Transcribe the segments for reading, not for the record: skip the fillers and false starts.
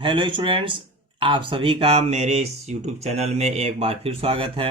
Hello students, आप सभी का मेरे इस यूट्यूब चैनल में एक बार फिर स्वागत है।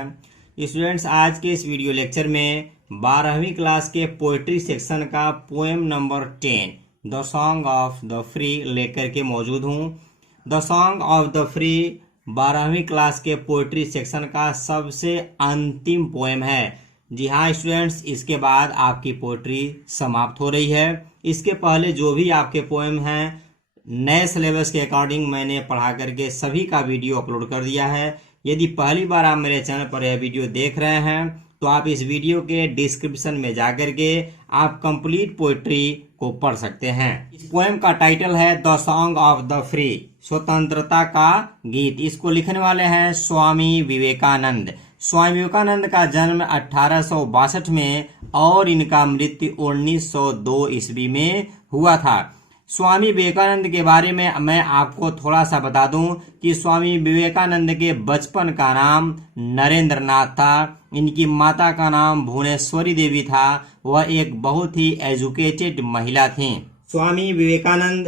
स्टूडेंट्स, आज के इस वीडियो लेक्चर में 12वीं क्लास के पोइट्री सेक्शन का poem number 10 the song of the free लेकर के मौजूद हूँ। The song of the free 12वीं क्लास के पोइट्री सेक्शन का सबसे अंतिम पोएम है। जी हाँ स्टूडेंट्स, इसके बाद आपकी पोइट्री समाप्त हो रही है। इसके पहले जो भी आपके पोएम हैं नए सिलेबस के अकॉर्डिंग मैंने पढ़ा करके सभी का वीडियो अपलोड कर दिया है। यदि पहली बार आप मेरे चैनल पर यह वीडियो देख रहे हैं तो आप इस वीडियो के डिस्क्रिप्शन में जाकर के आप कंप्लीट पोइट्री को पढ़ सकते हैं। इस पोएम का टाइटल है the song of the free, स्वतंत्रता का गीत। इसको लिखने वाले हैं स्वामी विवेकानंद। स्वामी विवेकानंद का जन्म 1862 में और इनका मृत्यु 1902 ईस्वी में हुआ था। स्वामी विवेकानंद के बारे में मैं आपको थोड़ा सा बता दूं कि स्वामी विवेकानंद के बचपन का नाम नरेंद्र नाथ था। इनकी माता का नाम भुवनेश्वरी देवी था। वह एक बहुत ही एजुकेटेड महिला थी। स्वामी विवेकानंद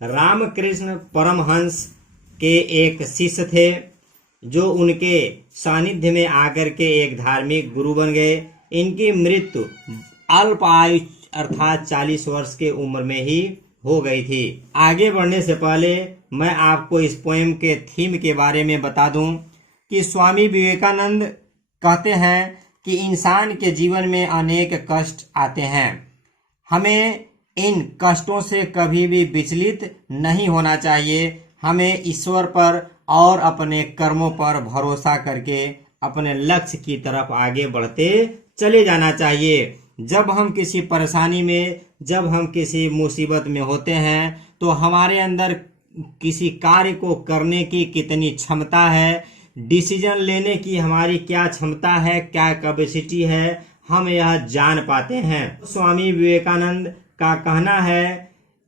रामकृष्ण परमहंस के एक शिष्य थे, जो उनके सानिध्य में आकर के एक धार्मिक गुरु बन गए। इनकी मृत्यु अल्प आयु अर्थात 40 वर्ष के उम्र में ही हो गई थी। आगे बढ़ने से पहले मैं आपको इस पोएम के थीम के बारे में बता दूं कि स्वामी विवेकानंद कहते हैं कि इंसान के जीवन में अनेक कष्ट आते हैं। हमें इन कष्टों से कभी भी विचलित नहीं होना चाहिए। हमें ईश्वर पर और अपने कर्मों पर भरोसा करके अपने लक्ष्य की तरफ आगे बढ़ते चले जाना चाहिए। जब हम किसी परेशानी में, जब हम किसी मुसीबत में होते हैं तो हमारे अंदर किसी कार्य को करने की कितनी क्षमता है, डिसीजन लेने की हमारी क्या क्षमता है, क्या कैपेसिटी है, हम यह जान पाते हैं। स्वामी विवेकानंद का कहना है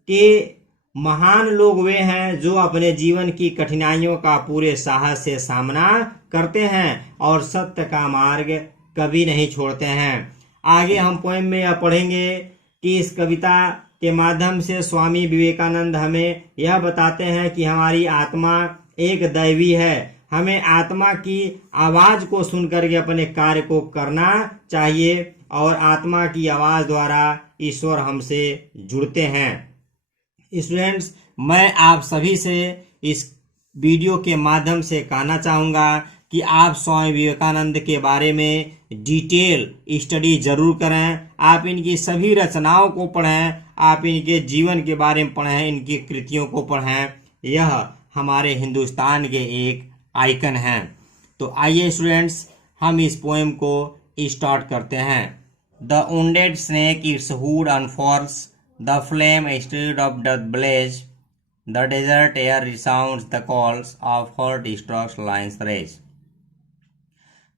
कि महान लोग वे हैं जो अपने जीवन की कठिनाइयों का पूरे साहस से सामना करते हैं और सत्य का मार्ग कभी नहीं छोड़ते हैं। आगे हम पोएम में यह पढ़ेंगे कि इस कविता के माध्यम से स्वामी विवेकानंद हमें यह बताते हैं कि हमारी आत्मा एक दैवी है। हमें आत्मा की आवाज को सुनकर के अपने कार्य को करना चाहिए और आत्मा की आवाज द्वारा ईश्वर हमसे जुड़ते हैं। स्टूडेंट्स, मैं आप सभी से इस वीडियो के माध्यम से कहना चाहूँगा कि आप स्वामी विवेकानंद के बारे में डिटेल स्टडी जरूर करें। आप इनकी सभी रचनाओं को पढ़ें, आप इनके जीवन के बारे में पढ़ें, इनकी कृतियों को पढ़ें। यह हमारे हिंदुस्तान के एक आइकन हैं। तो आइए स्टूडेंट्स, हम इस पोएम को स्टार्ट करते हैं। The wounded snake its hood unfurls, the flame stirred of the blaze, the desert air resounds the calls of heart-struck lions rage।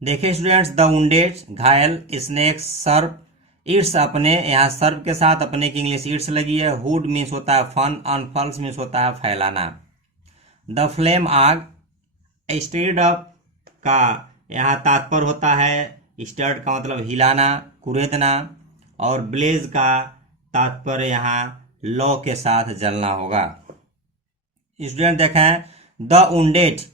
देखिए स्टूडेंट्स, द wounded घायल, स्नेक सर्प, इट्स अपने, यहाँ सर्प के साथ अपने की इंग्लिश इट्स लगी है। हुड मीन्स होता है फन, अनफल्स मीन्स होता है फैलाना। द फ्लेम आग, स्टिर्ड अप का यहाँ तात्पर्य होता है, स्टर्ड का मतलब हिलाना, कुरेदना, और ब्लेज का तात्पर्य यहाँ लौ के साथ जलना होगा। स्टूडेंट देखें, द wounded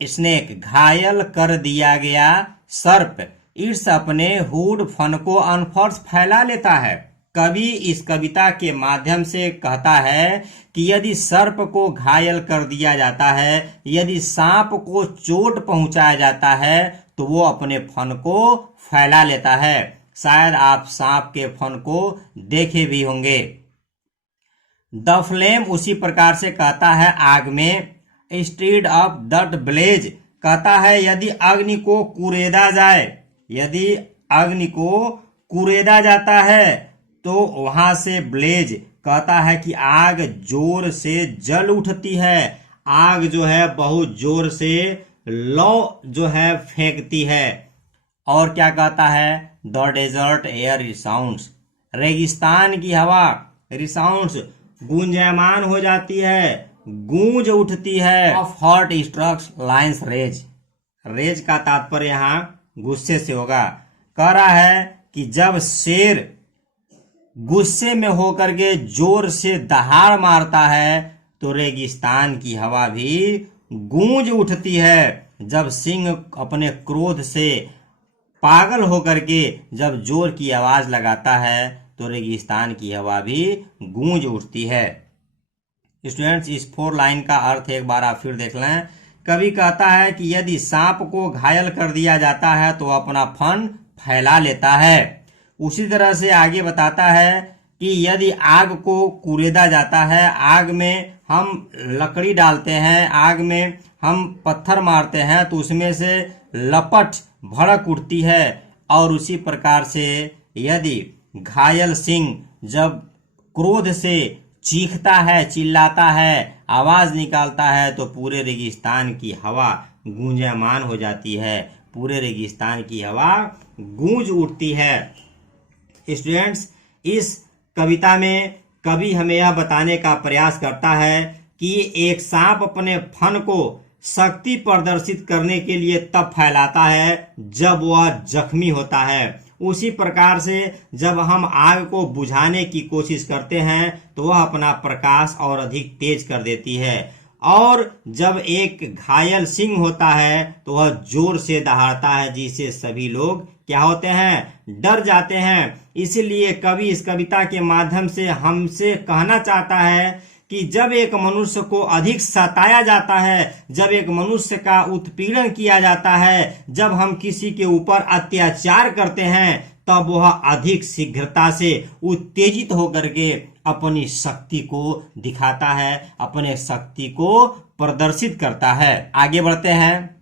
स्नेक घायल कर दिया गया सर्प, इट्स अपने हुड फन को अनफर्स फैला लेता है। कवि इस कविता के माध्यम से कहता है कि यदि सर्प को घायल कर दिया जाता है, यदि सांप को चोट पहुंचाया जाता है तो वो अपने फन को फैला लेता है। शायद आप सांप के फन को देखे भी होंगे। द फ्लेम उसी प्रकार से कहता है आग में, स्टीड ऑफ दैट ब्लेज कहता है यदि अग्नि को कुरेदा जाए, यदि अग्नि को कुरेदा जाता है तो वहां से ब्लेज कहता है कि आग जोर से जल उठती है। आग जो है बहुत जोर से लौ जो है फेंकती है। और क्या कहता है, द डेजर्ट एयर रिसाउंड्स, रेगिस्तान की हवा रिसाउंड्स गूंजायमान हो जाती है, गूंज उठती है। Of hot strokes lines rage, rage का तात्पर्य यहाँ गुस्से से होगा। कह रहा है कि जब शेर गुस्से में होकर के जोर से दहाड़ मारता है तो रेगिस्तान की हवा भी गूंज उठती है। जब सिंह अपने क्रोध से पागल होकर के जब जोर की आवाज लगाता है तो रेगिस्तान की हवा भी गूंज उठती है। स्टूडेंट्स, इस 4 लाइन का अर्थ एक बार आप फिर देख लें। कवि कहता है कि यदि सांप को घायल कर दिया जाता है तो अपना फन फैला लेता है। उसी तरह से आगे बताता है कि यदि आग को कुरेदा जाता है, आग में हम लकड़ी डालते हैं, आग में हम पत्थर मारते हैं तो उसमें से लपट भड़क उठती है। और उसी प्रकार से यदि घायल सिंह जब क्रोध से चीखता है, चिल्लाता है, आवाज निकालता है तो पूरे रेगिस्तान की हवा गूंजायमान हो जाती है, पूरे रेगिस्तान की हवा गूंज उठती है। स्टूडेंट्स, इस कविता में कवि हमें यह बताने का प्रयास करता है कि एक सांप अपने फन को शक्ति प्रदर्शित करने के लिए तब फैलाता है जब वह जख्मी होता है। उसी प्रकार से जब हम आग को बुझाने की कोशिश करते हैं तो वह अपना प्रकाश और अधिक तेज कर देती है। और जब एक घायल सिंह होता है तो वह जोर से दहाड़ता है, जिससे सभी लोग क्या होते हैं, डर जाते हैं। इसलिए कवि इस कविता के माध्यम से हमसे कहना चाहता है कि जब एक मनुष्य को अधिक सताया जाता है, जब एक मनुष्य का उत्पीड़न किया जाता है, जब हम किसी के ऊपर अत्याचार करते हैं, तब वह अधिक शीघ्रता से उत्तेजित होकर के अपनी शक्ति को दिखाता है, अपने शक्ति को प्रदर्शित करता है। आगे बढ़ते हैं।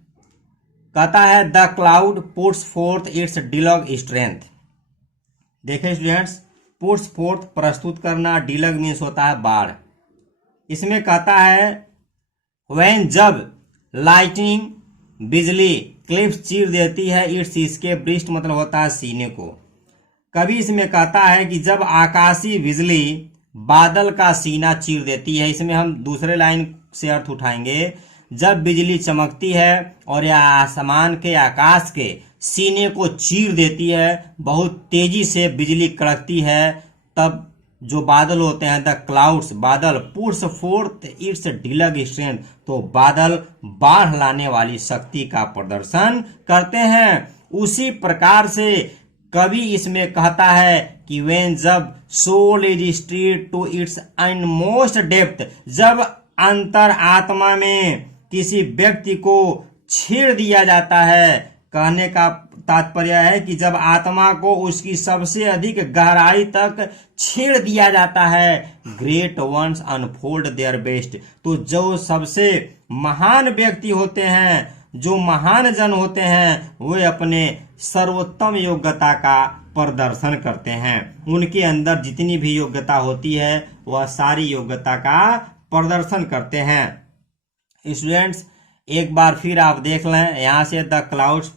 कहता है the cloud puts forth its deluge strength. देखें स्टूडेंट्स, पुट्स फोर्थ प्रस्तुत करना, डिलॉग मीन्स होता है बाढ़। इसमें कहता है व्हेन जब लाइटनिंग बिजली क्लिप्स चीर देती है, इट्स इसके ब्रिस्ट मतलब होता है सीने को। कभी इसमें कहता है कि जब आकाशीय बिजली बादल का सीना चीर देती है, इसमें हम दूसरे लाइन से अर्थ उठाएंगे, जब बिजली चमकती है और यह आसमान के आकाश के सीने को चीर देती है, बहुत तेजी से बिजली कड़कती है, तब जो बादल होते हैं द क्लाउड्स, बादल puts forth its deluge strength, तो बादल बाढ़ लाने वाली शक्ति का प्रदर्शन करते हैं। उसी प्रकार से कवि इसमें कहता है कि व्हेन जब soul is street to its inmost depth, जब अंतर आत्मा में किसी व्यक्ति को छेड़ दिया जाता है, कहने का तात्पर्य है कि जब आत्मा को उसकी सबसे अधिक गहराई तक छेड़ दिया जाता है, great once unfold their best, तो जो सबसे महान व्यक्ति होते हैं, जो महान जन होते हैं, वे अपने सर्वोत्तम योग्यता का प्रदर्शन करते हैं। उनके अंदर जितनी भी योग्यता होती है वह सारी योग्यता का प्रदर्शन करते हैं। स्टूडेंट्स, एक बार फिर आप देख लें यहाँ से द क्लाउड्स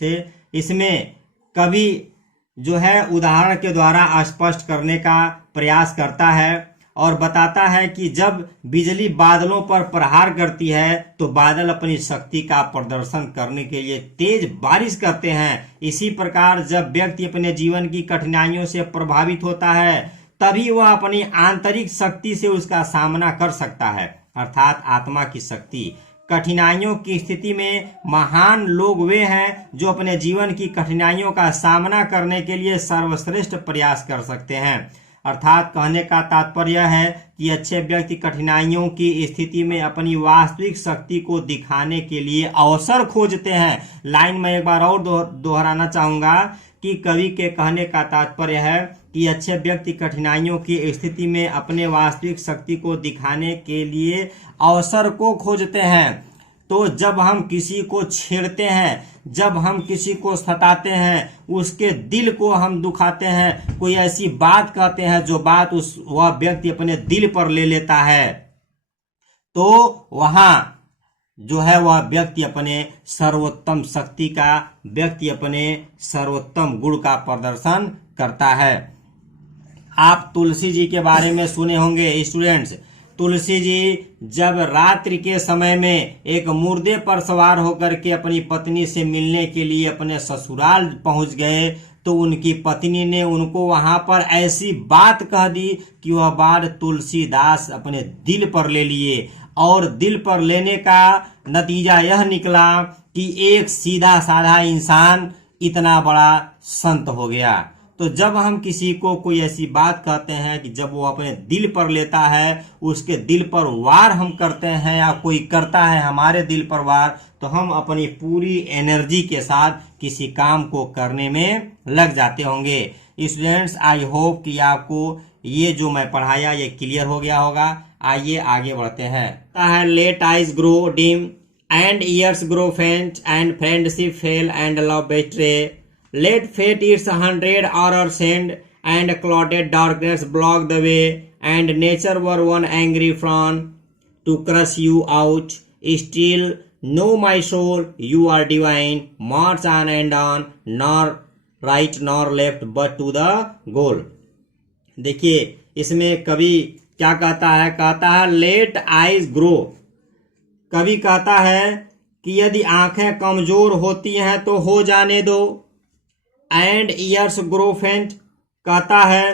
से, इसमें कवि जो है उदाहरण के द्वारा स्पष्ट करने का प्रयास करता है और बताता है कि जब बिजली बादलों पर प्रहार करती है तो बादल अपनी शक्ति का प्रदर्शन करने के लिए तेज बारिश करते हैं। इसी प्रकार जब व्यक्ति अपने जीवन की कठिनाइयों से प्रभावित होता है तभी वह अपनी आंतरिक शक्ति से उसका सामना कर सकता है, अर्थात आत्मा की शक्ति। कठिनाइयों की स्थिति में महान लोग वे हैं जो अपने जीवन की कठिनाइयों का सामना करने के लिए सर्वश्रेष्ठ प्रयास कर सकते हैं। अर्थात कहने का तात्पर्य है कि अच्छे व्यक्ति कठिनाइयों की स्थिति में अपनी वास्तविक शक्ति को दिखाने के लिए अवसर खोजते हैं। लाइन में एक बार और दोहराना चाहूंगा कि कवि के कहने का तात्पर्य है कि अच्छे व्यक्ति कठिनाइयों की स्थिति में अपने वास्तविक शक्ति को दिखाने के लिए अवसर को खोजते हैं। तो जब हम किसी को छेड़ते हैं, जब हम किसी को सताते हैं, उसके दिल को हम दुखाते हैं, कोई ऐसी बात कहते हैं जो बात वह व्यक्ति अपने दिल पर ले लेता है, तो वहां जो है वह व्यक्ति अपने सर्वोत्तम शक्ति का, व्यक्ति अपने सर्वोत्तम गुण का प्रदर्शन करता है। आप तुलसी जी के बारे में सुने होंगे स्टूडेंट्स। तुलसी जी जब रात्रि के समय में एक मुर्दे पर सवार होकर के अपनी पत्नी से मिलने के लिए अपने ससुराल पहुंच गए तो उनकी पत्नी ने उनको वहां पर ऐसी बात कह दी कि वह बात तुलसीदास अपने दिल पर ले लिए, और दिल पर लेने का नतीजा यह निकला कि एक सीधा साधा इंसान इतना बड़ा संत हो गया। तो जब हम किसी को कोई ऐसी बात कहते हैं कि जब वो अपने दिल पर लेता है, उसके दिल पर वार हम करते हैं या कोई करता है हमारे दिल पर वार, तो हम अपनी पूरी एनर्जी के साथ किसी काम को करने में लग जाते होंगे। स्टूडेंट्स, आई होप कि आपको ये जो मैं पढ़ाया ये क्लियर हो गया होगा। आइए आगे बढ़ते हैं। Let eyes grow dim and ears grow faint and friendship fail and love betray, let fate its 100 horror send and clouded darkness block the way, and nature were one angry frown to crush you out. Still know my soul, you are divine. March on and on, nor right nor left but to the goal. देखिए इसमें कवि क्या कहता है, कहता है let eyes grow। कवि कहता है कि यदि आंखें कमजोर होती हैं तो हो जाने दो। एंड ईयर्स ग्रो फेंट, कहता है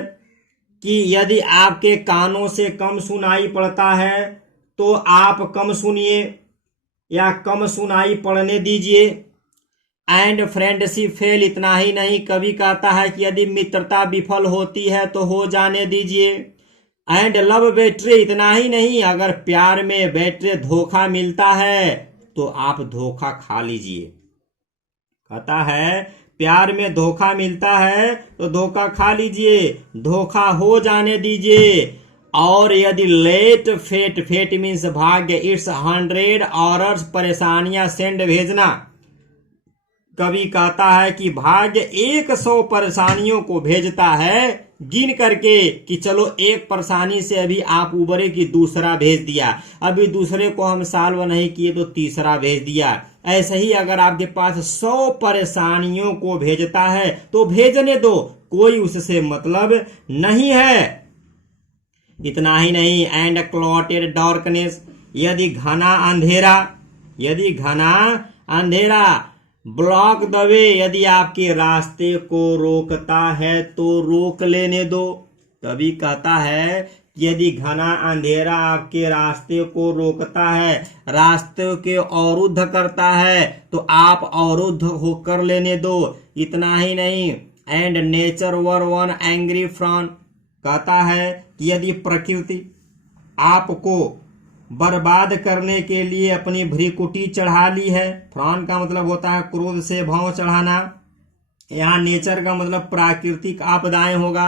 कि यदि आपके कानों से कम सुनाई पड़ता है तो आप कम सुनिए या कम सुनाई पड़ने दीजिए। एंड फ्रेंडशिप फेल, इतना ही नहीं, कवि कहता है कि यदि मित्रता विफल होती है तो हो जाने दीजिए। एंड लव बेट्रे, इतना ही नहीं, अगर प्यार में बेट्रे धोखा मिलता है तो आप धोखा खा लीजिए। कहता है प्यार में धोखा मिलता है तो धोखा खा लीजिए, धोखा हो जाने दीजिए। और यदि लेट फेट, फेट मीन्स भाग्य, इट्स 100 ऑर्डर्स, परेशानियां सेंड भेजना। कवि कहता है कि भाग्य 100 परेशानियों को भेजता है गिन करके कि चलो एक परेशानी से अभी आप उबरे कि दूसरा भेज दिया, अभी दूसरे को हम सॉल्व नहीं किए तो तीसरा भेज दिया। ऐसे ही अगर आपके पास 100 परेशानियों को भेजता है तो भेजने दो, कोई उससे मतलब नहीं है। इतना ही नहीं, एंड क्लॉटेड डार्कनेस, यदि घना अंधेरा, यदि घना अंधेरा ब्लॉक द वे, यदि आपके रास्ते को रोकता है तो रोक लेने दो। कवि कहता है यदि घना अंधेरा आपके रास्ते को रोकता है, रास्ते के अवरुद्ध करता है, तो आप अवरुद्ध होकर लेने दो। इतना ही नहीं, and nature were one angry frown, कहता है कि यदि प्रकृति आपको बर्बाद करने के लिए अपनी भ्रिकुटी चढ़ा ली है, फ्रॉन का मतलब होता है क्रोध से भाव चढ़ाना, यहाँ नेचर का मतलब प्राकृतिक आपदाएं होगा।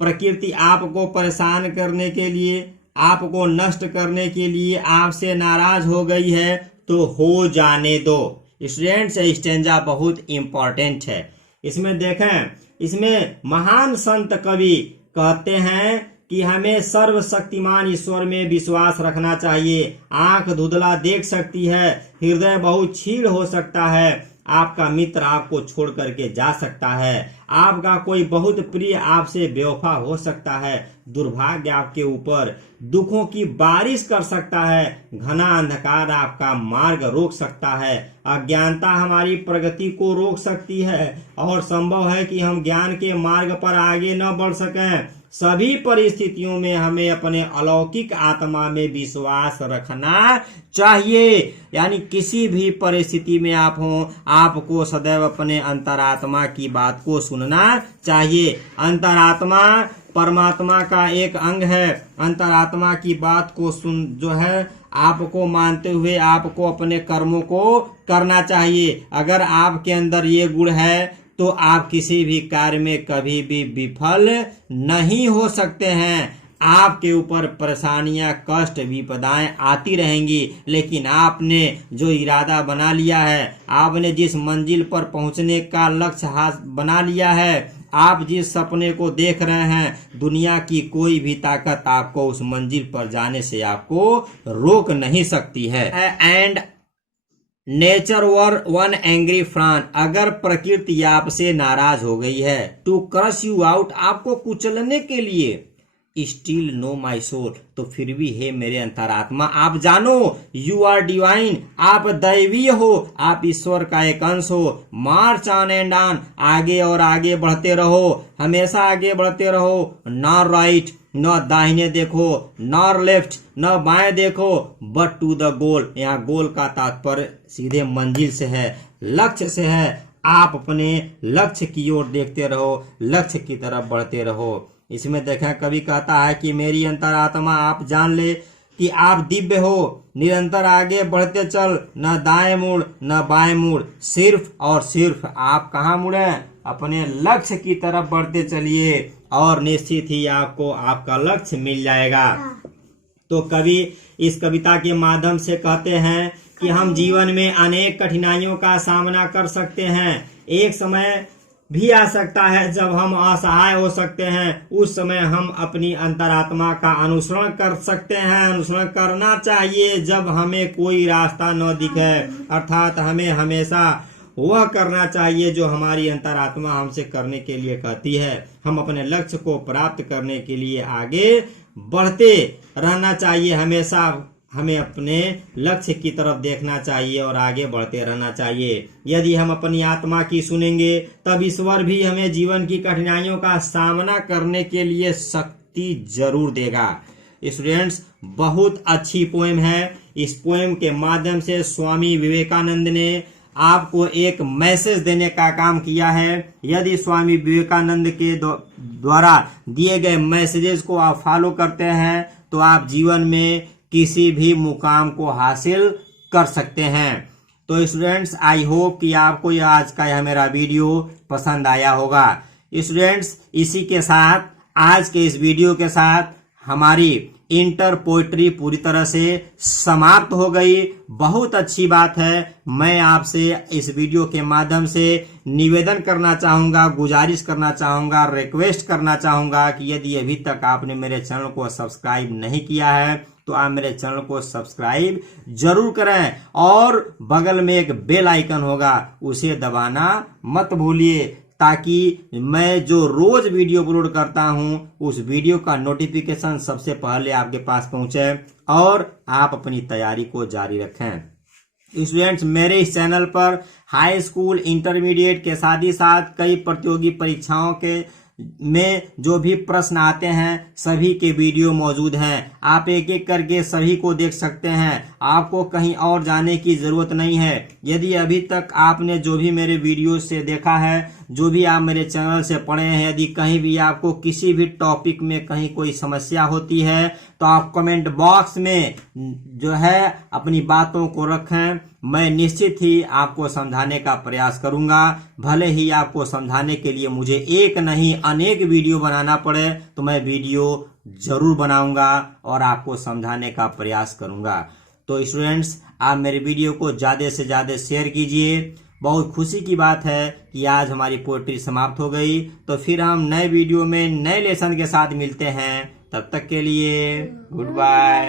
प्रकृति आपको परेशान करने के लिए, आपको नष्ट करने के लिए आपसे नाराज हो गई है तो हो जाने दो। स्टूडेंट्स, स्टेंजा बहुत इंपॉर्टेंट है। इसमें देखें, इसमें महान संत कवि कहते हैं कि हमें सर्वशक्तिमान ईश्वर में विश्वास रखना चाहिए। आंख धुंधला देख सकती है, हृदय बहुत क्षीण हो सकता है, आपका मित्र आपको छोड़ करके जा सकता है, आपका कोई बहुत प्रिय आपसे बेवफा हो सकता है, दुर्भाग्य आपके ऊपर दुखों की बारिश कर सकता है, घना अंधकार आपका मार्ग रोक सकता है, अज्ञानता हमारी प्रगति को रोक सकती है और संभव है कि हम ज्ञान के मार्ग पर आगे न बढ़ सकें। सभी परिस्थितियों में हमें अपने अलौकिक आत्मा में विश्वास रखना चाहिए। यानी किसी भी परिस्थिति में आप हो, आपको सदैव अपने अंतरात्मा की बात को सुनना चाहिए। अंतरात्मा परमात्मा का एक अंग है। अंतरात्मा की बात को सुन जो है आपको मानते हुए आपको अपने कर्मों को करना चाहिए। अगर आपके अंदर ये गुण है तो आप किसी भी कार्य में कभी भी विफल नहीं हो सकते हैं। आपके ऊपर परेशानियां, कष्ट, विपदाएं आती रहेंगी, लेकिन आपने जो इरादा बना लिया है, आपने जिस मंजिल पर पहुंचने का लक्ष्य हाथ बना लिया है, आप जिस सपने को देख रहे हैं, दुनिया की कोई भी ताकत आपको उस मंजिल पर जाने से आपको रोक नहीं सकती है। And nature were one angry frown, अगर प्रकृति आपसे नाराज हो गई है, टू क्रश यू आउट, आपको कुचलने के लिए, स्टिल नो माई सोल, तो फिर भी है मेरे अंतरात्मा आप जानो, यू आर डिवाइन, आप दैवीय हो, आप ईश्वर का एक अंश हो। मार्च ऑन एंड ऑन, आगे और आगे बढ़ते रहो, हमेशा आगे बढ़ते रहो। नॉट राइट, न दाहिने देखो, नॉर लेफ्ट, न बाएं देखो, बट टू द गोल। यहाँ गोल का तात्पर्य सीधे मंजिल से है, लक्ष्य से है। आप अपने लक्ष्य की ओर देखते रहो, लक्ष्य की तरफ बढ़ते रहो। इसमें देखें, कवि कहता है कि मेरी अंतरात्मा आप जान ले कि आप दिव्य हो, निरंतर आगे बढ़ते चल, न दाएं मुड़ न बाएं मुड़, सिर्फ और सिर्फ आप कहाँ मुड़े, अपने लक्ष्य की तरफ बढ़ते चलिए और निश्चित ही आपको आपका लक्ष्य मिल जाएगा। तो कवि इस कविता के माध्यम से कहते हैं कि हम जीवन में अनेक कठिनाइयों का सामना कर सकते हैं। एक समय भी आ सकता है जब हम असहाय हो सकते हैं, उस समय हम अपनी अंतरात्मा का अनुसरण कर सकते हैं। अनुसरण करना चाहिए जब हमें कोई रास्ता न दिखे, अर्थात हमें हमेशा वह करना चाहिए जो हमारी अंतरात्मा हमसे करने के लिए कहती है। हम अपने लक्ष्य को प्राप्त करने के लिए आगे बढ़ते रहना चाहिए, हमेशा हमें अपने लक्ष्य की तरफ देखना चाहिए और आगे बढ़ते रहना चाहिए। यदि हम अपनी आत्मा की सुनेंगे तब ईश्वर भी हमें जीवन की कठिनाइयों का सामना करने के लिए शक्ति जरूर देगा। स्टूडेंट्स, बहुत अच्छी पोएम है। इस पोएम के माध्यम से स्वामी विवेकानंद ने आपको एक मैसेज देने का काम किया है। यदि स्वामी विवेकानंद के द्वारा दिए गए मैसेजेस को आप फॉलो करते हैं तो आप जीवन में किसी भी मुकाम को हासिल कर सकते हैं। तो स्टूडेंट्स, आई होप कि आपको यह आज का यह मेरा वीडियो पसंद आया होगा। स्टूडेंट्स, इसी के साथ आज के इस वीडियो के साथ हमारी इंटर पोएट्री पूरी तरह से समाप्त हो गई। बहुत अच्छी बात है। मैं आपसे इस वीडियो के माध्यम से निवेदन करना चाहूंगा, गुजारिश करना चाहूंगा, रिक्वेस्ट करना चाहूंगा कि यदि अभी तक आपने मेरे चैनल को सब्सक्राइब नहीं किया है तो आप मेरे चैनल को सब्सक्राइब जरूर करें और बगल में एक बेल आइकन होगा, उसे दबाना मत भूलिए, ताकि मैं जो रोज वीडियो अपलोड करता हूं उस वीडियो का नोटिफिकेशन सबसे पहले आपके पास पहुंचे और आप अपनी तैयारी को जारी रखें। स्टूडेंट्स, मेरे इस चैनल पर हाई स्कूल, इंटरमीडिएट के साथ ही साथ कई प्रतियोगी परीक्षाओं के में जो भी प्रश्न आते हैं सभी के वीडियो मौजूद हैं। आप एक एक करके सभी को देख सकते हैं। आपको कहीं और जाने की जरूरत नहीं है। यदि अभी तक आपने जो भी मेरे वीडियो से देखा है, जो भी आप मेरे चैनल से पढ़े हैं, यदि कहीं भी आपको किसी भी टॉपिक में कहीं कोई समस्या होती है तो आप कमेंट बॉक्स में जो है अपनी बातों को रखें। मैं निश्चित ही आपको समझाने का प्रयास करूंगा। भले ही आपको समझाने के लिए मुझे एक नहीं अनेक वीडियो बनाना पड़े तो मैं वीडियो जरूर बनाऊंगा और आपको समझाने का प्रयास करूंगा। तो स्टूडेंट्स, आप मेरे वीडियो को ज्यादा से ज्यादा शेयर कीजिए। बहुत खुशी की बात है कि आज हमारी पोएट्री समाप्त हो गई। तो फिर हम नए वीडियो में नए लेसन के साथ मिलते हैं। तब तक के लिए गुड बाय।